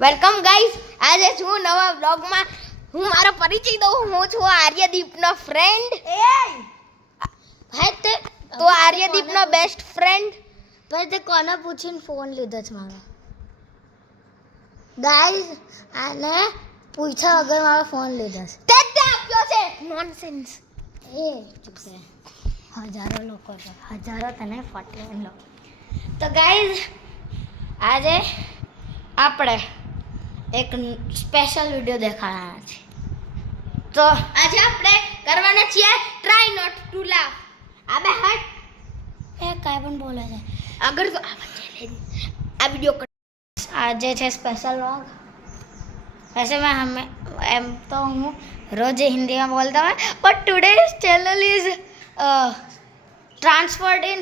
Welcome guys. આજે છું નવા બ્લોગમાં. હું મારો પરિચય દઉં. હું છું આર્યદીપનો ફ્રેન્ડ. ભાઈ તો આર્યદીપનો બેસ્ટ ફ્રેન્ડ. ભાઈ તે કોને પૂછીને ફોન લીધો છે મારો? ગાઈસ આને પૂછ્યા વગર મારો ફોન લીધો છે. તે આપ્યો છે. નોનસેન્સ. એ ચૂપ છે. હજારો લોકો છે. હજારો તને 41 લોકો. તો ગાઈસ આજે આપણે એક સ્પેશિયલ વિડિયો દેખાડવાના છે. તો આજે આપણે કરવાના છીએ ટ્રાય નોટ ટુ લાફ. આબે હટ એ કાંઈ પણ બોલે છે. અગર તો આ વિડિયો આજે છે સ્પેશિયલ વ્લોગ. वैसे मैं हमें एम तो हूँ रोज हिंदी में बोलता हूँ but today's channel is transferred in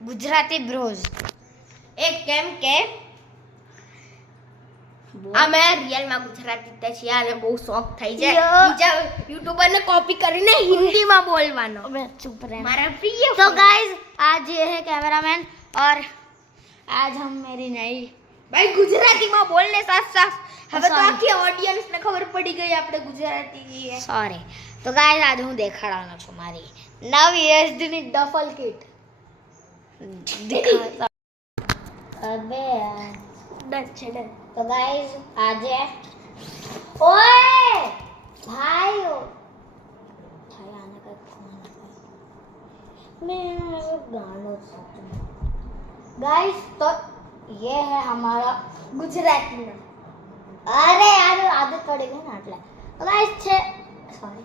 Gujarati bros. એક કેમ કે અમે રિયલમાં ગુજરાતી તે છીએ અને બહુ શોખ થઈ છે બીજા યુટ્યુબરને કોપી કરીને હિન્દીમાં બોલવાનો. मैं चुप रहे. મારા પ્રિય तो गाइस आज ये है कैमरामैन और आज हम मेरी नई ભાઈ ગુજરાતીમાં બોલને સાફ સાફ. હવે તો આખી ઓડિયન્સને ખબર પડી ગઈ આપણે ગુજરાતી છીએ. सॉरी. तो गाइस आज હું દેખાડવાનો છું મારી નવી એસડી ની ડફલ કિટ. દેખાડતા અબે ડન છે ડન. तो गाइस આજે ઓય ભાઈ આને કઈ ફોન मैं गाना गाइस तो ये है हमारा ગુજરાતીમાં अरे यार आदत पड़ गई ना એટલે तो गाइस છે सॉरी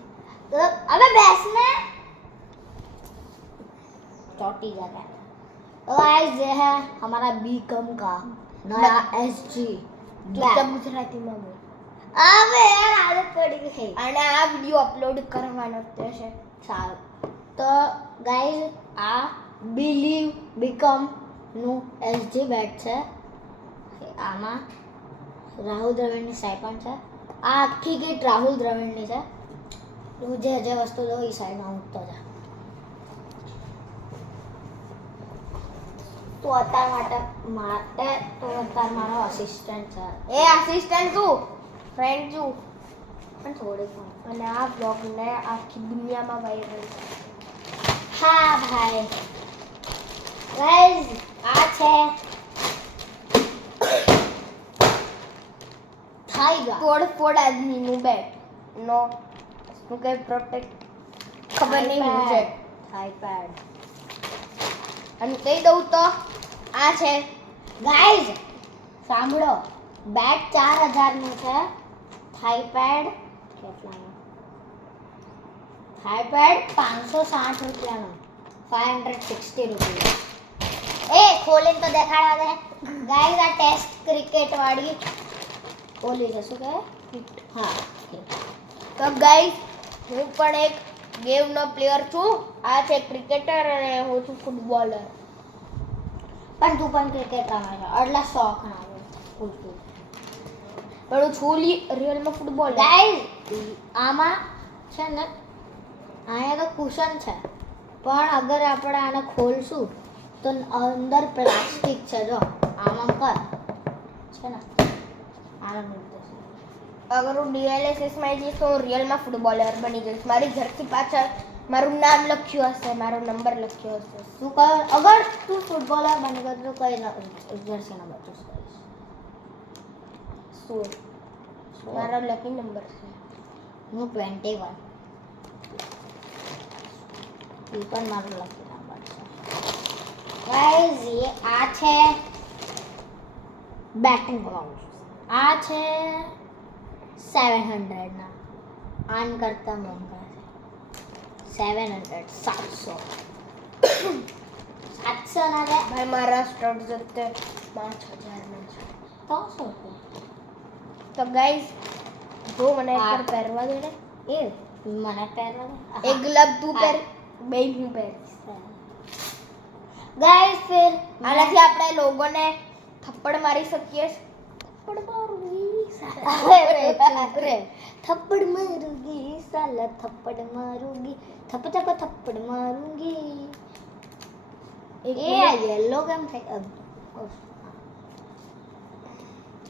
तो अबे बैठने चोटी जाता है. तो गाइस ये है हमारा बीकॉम का नया एसजी. તો ગુજરાતીમાં બોલ. अबे यार आदत पड़ गई है. અને આ વિડિયો અપલોડ કરવાનો છે. સારું તો ગાઈઝ આ બિલીવ બીકમ નું એસજી બેટ છે. આમાં રાહુલ દ્રવિડની સાઈડ પણ છે. આ આખી કીટ રાહુલ દ્રવિડની છે. તું જે જે વસ્તુ લો એ સાઈડમાં મૂકતો જા. તો અત્યાર મારો અસિસ્ટન્ટ છે. એ આસિસ્ટન્ટ છું ફ્રેન્ડ છું. પણ થોડીક અને આ બ્લોગને આખી દુનિયામાં વાયરલ છે. હા ભાઈ ગાઈઝ આ છે થાઈગા તોડફોડ આદમીનું બેટ નો શું કે પ્રોટેક્ટ ખબર નહીં હું છે. થાઈપેડ અને કહી દઉં તો આ છે ગાઈઝ સાંભળો બેટ 4000 નું છે. થાઈપેડ કેટલાનું? થાઈપેડ 560 રૂપિયાનું. 560 રૂપિયા. એ ખોલીને તો દેખાડવા દે. ગાઈઝ આ ટેસ્ટ ક્રિકેટ વાળી ઓલી છે શું કહે? હા તો ગાઈસ હું પણ એક ગેમનો પ્લેયર છું. આ છે ક્રિકેટર અને હું છું ફૂટબોલર. પણ તું પણ ક્રિકેટ રમે છે એટલે શોખ ના આવે પૂછતું. પણ હું છું રિયલમાં ફૂટબોલર. ગાઈઝ આમાં છે ને અહીંયા તો કુશન છે પણ અગર આપણે આને ખોલશું તો અંદર પ્લાસ્ટિક છે. જો આમાં કર છે ને આને મૂકી દે. અગર હું ડીએલએસએસમાં જઈશ તો હું રિયલમાં ફૂટબોલર બની જઈશ. મારી જર્સી પાછળ મારું નામ લખ્યું હશે, મારો નંબર લખ્યો હશે. તું કર અગર તું ફૂટબોલર બની ગયો તો કઈ જર્સી નંબર ચૂઝ કરીશ? 16 મારો લકી નંબર છે. હું 21. એ પણ મારો લકી નંબર છે. ગાઈઝ ये આ છે બેટિંગ ગ્રાઉન્ડ. આ છે 700 ના. આન કરતા મોંઘા છે. 700 700 ના છે. ભાઈ મારા સ્ટડ જતે 5000 ના છે. તો શું તો ગાઈસ જો મને એક વાર પહેરવા દે ને. એ મને પહેરવા દે. એક ગ્લવ તું પહેર, બે હું પહેરીશ. ગાઈઝ ફિર આનાથી આપણે લોગોને થપ્પડ મારી શકીએ. થપ્પડ મારૂંગી थप्पड़ मारूंगी साला थप्पड़ मारूंगी थप्पड़ मारूंगी. એ આ યેલો કેમ થઈ?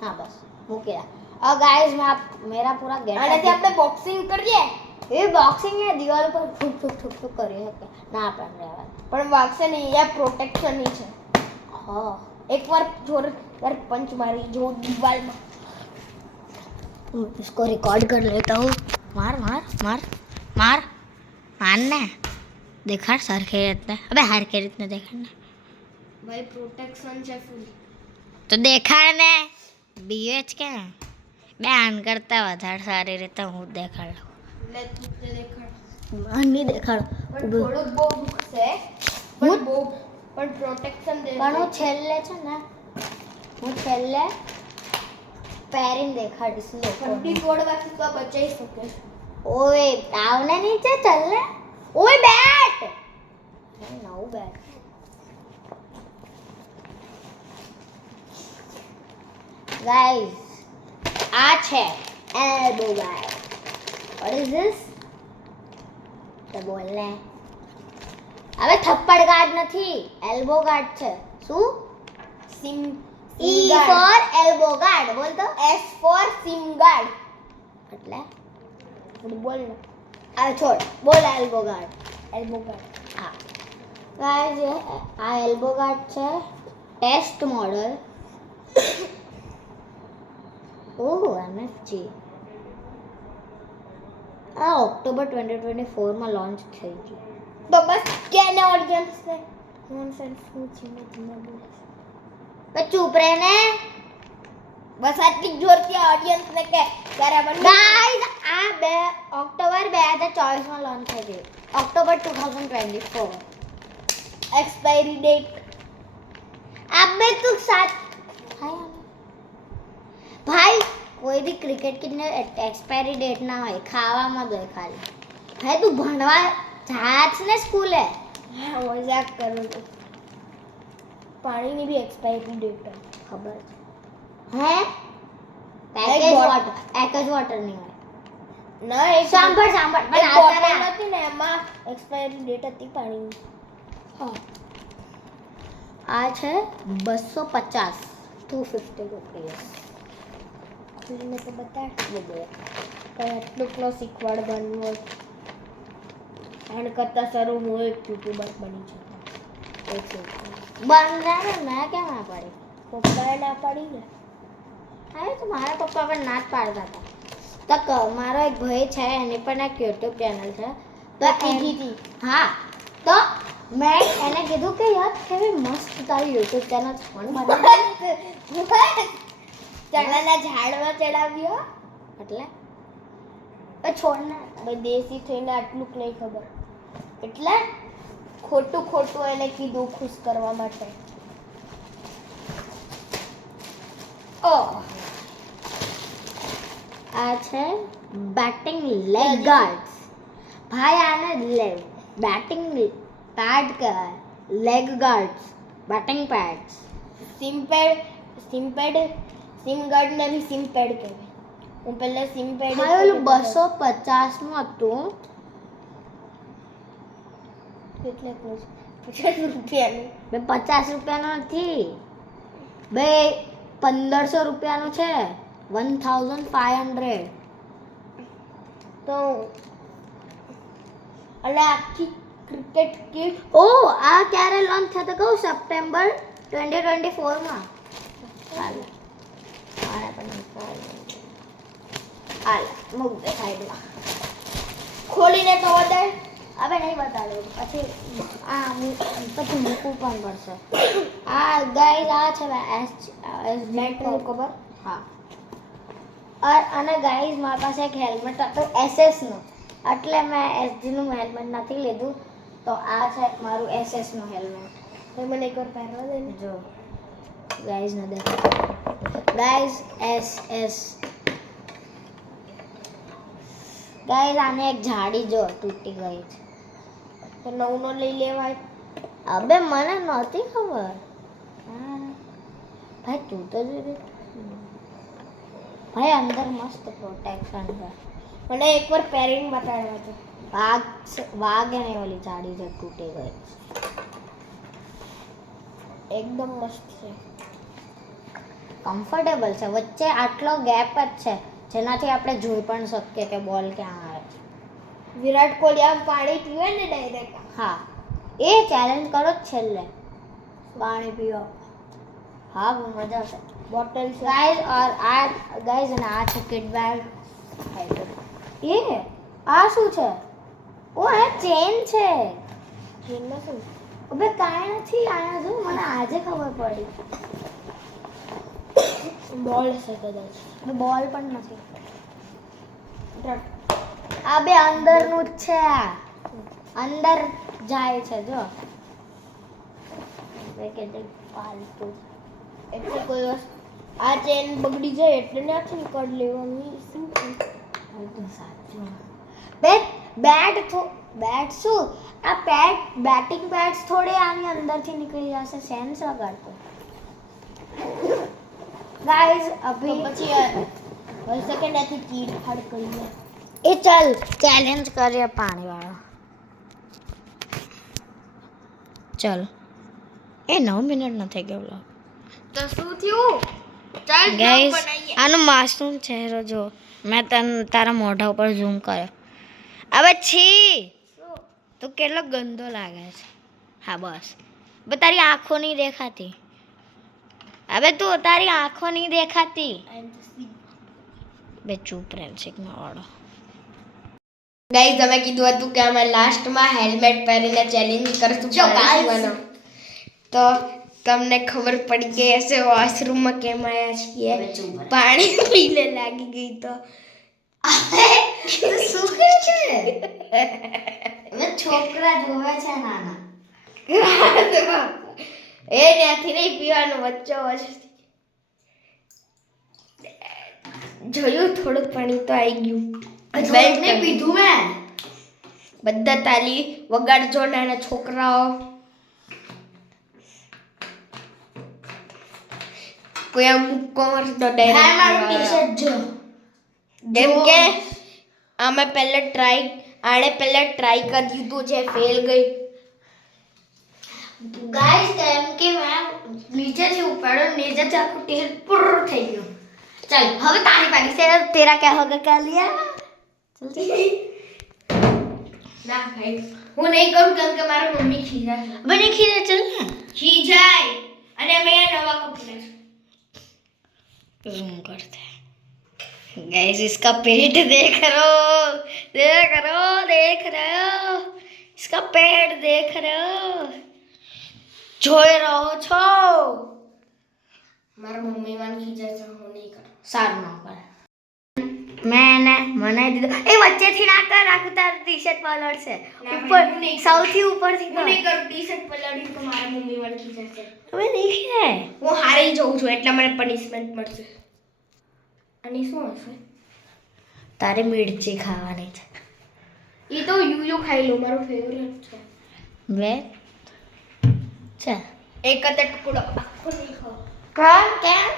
हाँ बस મૂકી દે और गाइस मैं आप मेरा पूरा गेट આનાથી આપણે બોક્સિંગ કરીએ ये बॉक्सिंग में दीवार पर ठुक ठुक ठुक ठुक કરી શકે ના પણ રહેવા પણ વાગશે નહીં એ પ્રોટેક્શન ની છે हाँ એકવાર જોરદાર પંચ મારી જો દીવાલમાં इसको रिकॉर्ड कर लेता हूँ मार मार मार मार मारना दिखाड़ सर के रितने अबे हर के रितने दिखाड़ना ભાઈ પ્રોટેક્શન છે ફૂલ તો દેખાડને બીએચ કે બેન કરતા વધારે સારી રીતે હું દેખાડ લે તું તે દેખાડ નહીં દેખાડ પણ થોડુંક બહુ દુખશે પણ બહુ પણ પ્રોટેક્શન દે પણ હું છેલ્લે છે ને હું છેલ્લે પહેરીને દેખાડીશ ઠંડી તોડવાથી તો બચાઈ શકે ઓય આવને નીચે ચલ ને ઓય બેટ નવું બેટ ગાઈસ આ છે elbow guard what is this તો બોલ ને હવે થપ્પડ ગાર્ડ નથી એલ્બો ગાર્ડ છે શું sim E for elbow guard બોલ તો એસ ફોર સિમ ગાર્ડ એટલે બોલ ને આ છોડ બોલ એલ્બો ગાર્ડ એલ્બો ગાર્ડ હા ગાઈસ આ એલ્બો ગાર્ડ છે ટેસ્ટ મોડલ ઓહ એમએફજી આ ઓક્ટોબર 2024 માં લોન્ચ થઈ ગયું તો બસ કેને ઓડિયન્સ ને નોનસેન્સ હું ચીમે ચીમે બોલે તો ચૂપ રહે ને બસ આટલી જ જોરથી ઓડિયન્સ ને કે બરાબર ગાઈસ આ ઓક્ટોબર 2024 માં લોન્ચ થઈ ગયું ઓક્ટોબર 2024 એક્સપાયરી ડેટ अबे तू साथ भाई कोई भी क्रिकेट की ने एक्सपायरी डेट ना હોય ખાવામાં દે ખાલી ભાઈ તું ભણવા જાત ને સ્કૂલે હા મજાક કરું છું પાણીની બી એક્સપાયરી ડેટ ખબર હે પેકેજ વોટર એકજ વોટર નહીં હોય ના એક સાંભળ સાંભળ એક મને બોટલ આવતા હતી ને એમાં એક્સપાયરી ડેટ હતી પાણીની હા આ છે 250 250 રૂપિયા ખોલીને તો બતાડ બધે તો એટલું ન શીખવાડવાનું હોય આણ કરતાં સારું હું એક યુટ્યુબર બની છું બંધ રહે ને મેં કેમ ના પાડી પપ્પાએ ના પાડી ને અરે તો મારા પપ્પા પણ ના જ પાડતા હતા તો મારો એક ભાઈ છે એની પણ એક યુટ્યુબ ચેનલ છે તો કીધી હતી હા તો મેં એને કીધું કે યાર કેવી મસ્ત તારી યુટ્યુબ ચેનલ પણ બનાવી ચણાના ઝાડમાં ચડાવ્યો એટલે છોડ ને હવે દેશી થઈને આટલું જ નહીં ખબર એટલે ખોટું ખોટું એને કીધું ખુશ કરવા માટે ઓ આ છે બેટિંગ લેગ ગાર્ડ્સ ભાઈ આને બેટિંગ પેડ કહેવાય લેગ ગાર્ડ્સ બેટિંગ પેડ્સ સિમ ગાર્ડ ને બી સિમ પેડ કહેવાય હું પહેલા સિમ પેડ ભાઈ ઓલું 250 નું હતું કેટલે ક્લોઝ 50 રૂપિયાનું બે 50 રૂપિયાનું નથી બે 1500 રૂપિયાનું છે 1500 તો અને આખી ક્રિકેટ કિટ ઓ આ ક્યારે લોન્ચ થતો કહું સપ્ટેમ્બર 2024 માં હાલ આને પણ હાલ મૂક દે સાઈડમાં ખોલીને તો બતાડ હવે નહીં બતાડું પછી પછી મૂકવું પણ પડશે આ ગાઈસ આ છે બેટનું કવર હા અને ગાઈસ મારી પાસે એક હેલ્મેટ હતું એસએસ નું એટલે મેં એસજી નું હેલ્મેટ નથી લીધું તો આ છે મારું એસએસ નું હેલ્મેટ તો મને એકવાર પહેરવા દે ને જો ગાઈસ ને દેખો ગાઈસ એસએસ ગાઈસ આને એક જાડી જો તૂટી ગઈ છે તો નવનો લઈ લેવાય અબે મને નહોતી ખબર ભાઈ તું તો જોઈ ભાઈ અંદર મસ્ત પ્રોટેક્શન છે મને એકવાર પહેરીને બતાડવા તો વાઘ એને ઓલી જાડી છે તૂટી ગઈ એકદમ મસ્ત છે કમ્ફર્ટેબલ છે. વચ્ચે આટલો ગેપ જ છે જેનાથી આપણે જોઈ પણ શકીએ કે બોલ ક્યાં આવે છે. વિરાટ કોહલી આમ પાણી પીવે ને ડાયરેક્ટ. હા એ ચેલેન્જ કરો જ છેલ્લે, પાણી પીવો. હા બહુ મજા આવશે. બોટલ ગાઈઝ ઓર આ ગાઈઝ અને આ છે કિડ બેગ. એ આ શું છે? ઓ આ ચેન છે. ચેનમાં શું? અબે કાંઈ નથી. આયા જો મને આજે ખબર પડી. બોલ છે કદાચ. બોલ પણ નથી. આ બે અંદરનું જ છે. આ અંદર જાય છે જો. ફાલતુ. એટલે કોઈ વસ્તુ આ ચેન બગડી જાય એટલે નથી કર લેવાની. શું તો સાચું. બેટ શું? આ બેટિંગ બેટ્સ થોડી આની અંદરથી નીકળી જશે. સેન્સ વગાડતો. ગાઈઝ તો અભી પછી હોઈ શકે નથી ચીડ ફાડ કરીએ. એ ચાલ ચેલેન્જ કરીએ પાણીવાળો. ચાલ એ 9 મિનિટ ન થઈ ગયો બ્લોગ. તો શું થયું? ચાલ ગાઈઝ બનાવીએ. આનો માસૂમ ચહેરો જો. મેં તારા મોઢા ઉપર ઝૂમ કર્યો. હવે છી તું કેટલો ગંદો લાગે છે. હા બસ. હવે તારી આંખો નહીં દેખાતી. હવે તું તારી આંખો નહીં દેખાતી. બે ચૂપ રહે છે વાળો. ગાઈસ તમે કીધું હતું કે અમે લાસ્ટમાં હેલ્મેટ પહેરીને ચેલેન્જ કરશું પાણી પીવાનો. તો તમને ખબર પડી ગઈ હશે વોશરૂમમાં કેમ આવ્યા છીએ. પાણી પીને લાગી ગઈ તો શું કહે છે? છોકરા જોવે છે નાના. એ ત્યાંથી નહીં પીવાનું વચ્ચો વચ્ચ જોયું થોડુંક પાણી તો આવી ગયું. બેલ્ટ નહીં પીધું મેં. બધા તાલી વગાડજો નાના છોકરાઓ. કોઈ આમ મુક્કો મારતો ડાયરેક્ટ જેમ કે આને પહેલા ટ્રાય કરી દીધું છે ફેલ ગઈ. ગાઈસ કેમ કે મેં નીચેથી ઉપાડ્યો, નીચેથી આખું ટેલ પુર થઈ ગયું. चल હવે તારી પાડી છે. તેરા क्या होगा कर लिया? ના ભાઈ હું નહીં કરું કેમ કે મારા મમ્મી ખીજાય. बने खीरे चल ना. ખીજાય અને અમે નવા કપડા जूम करते हैं गाइस. इसका पेट देख रहे हो. इसका पेट देख रहे हो. જોઈ રહો છો. મારા મમ્મી મને ખીજાય છે હું નહીં કરું. સારું ના કરે. મેં એને મનાઈ દીધો. એ વચ્ચેથી ના કર. આખું તારું ટી શર્ટ પલળશે. ઉપર સૌથી ઉપરથી હું નહીં કરું. ટી શર્ટ પલાળી તો મારા મમ્મી મને ખીજાય છે. હવે નહીં ખીજાય. હું હારી જઉં છું એટલે મને પનિશમેન્ટ મળશે. અને શું હશે? તારે મિર્ચી ખાવાની છે. એ તો યુ ખાઈ લો મારો ફેવરેટ છે. બે ચાલ એક જ ટુકડો આખો નહીં ખાઓ. કેમ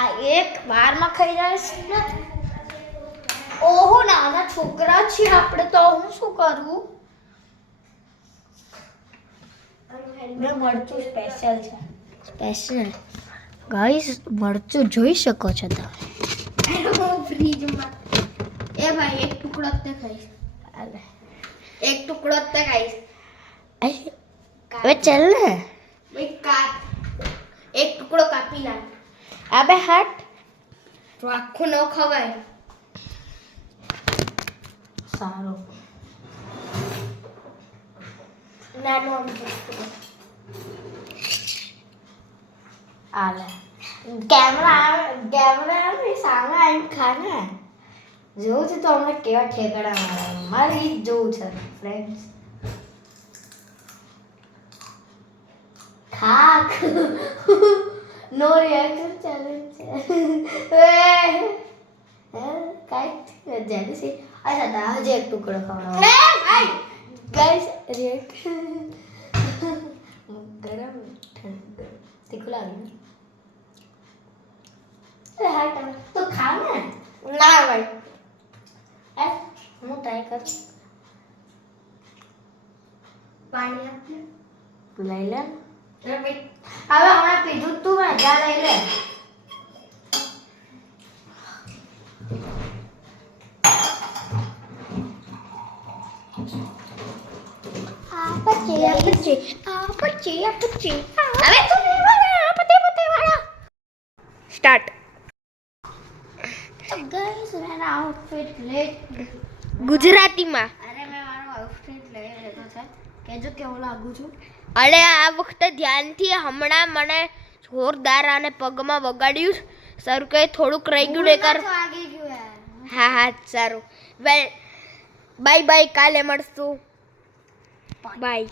આ એક વારમાં ખાઈ જાય છે? ઓહો નાના છોકરા છીએ આપણે તો હું શું કરું? મેં મરચું સ્પેશિયલ છે. સ્પેશિયલ ગાઈસ મરચું જોઈ શકો છો તમે. ફ્રીજમાં એ ભાઈ એક ટુકડો જ તે ખાઈશ. એક ટુકડો જ તે ખાઈશ. હવે ચાલ ને. ભાઈ એક ટુકડો કાપી નાખ. અબે હટ. તો આખું ન ખવાય. સારું. નાનો આલે કેમેરા સામે આવીને ખા ને. જોવું છે તો અમને કેવા ઠેકડા મારવાનું. મારે ઈ જ જોવું છે ફ્રેન્ડ્સ. ખાક નો રિએક્શન ચેલેન્જ છે. કાંઈ જેલસી. અચ્છા તા હજી એક ટુકડો ખવડાવો. ગાઈસ રિએક્ટ ગરમ ઠંડુ તીખું લાગે. હા તમે તો ખાવ ને. ના ભાઈ હું ટ્રાય કરું. પાણી આપને. લઈ લે. ભાઈ હવે હમણાં પીધું તું મેં જા લઈ લે. સ્ટાર્ટ. તો ગાઈસ મેં આઉટફિટ ગુજરાતીમાં. અરે મેં મારો આઉટફિટ લઈ લીધો છે કેજો કેવું લાગુ છું અરે આ વખતે ધ્યાનથી હમણાં મને જોરદાર આને પગમાં વગાડ્યું સર કે થોડુંક રહી ગયું ને કર. તો આગી ગયું યાર હા સારું. વેલ બાય બાય, કાલે મળશું. બાય.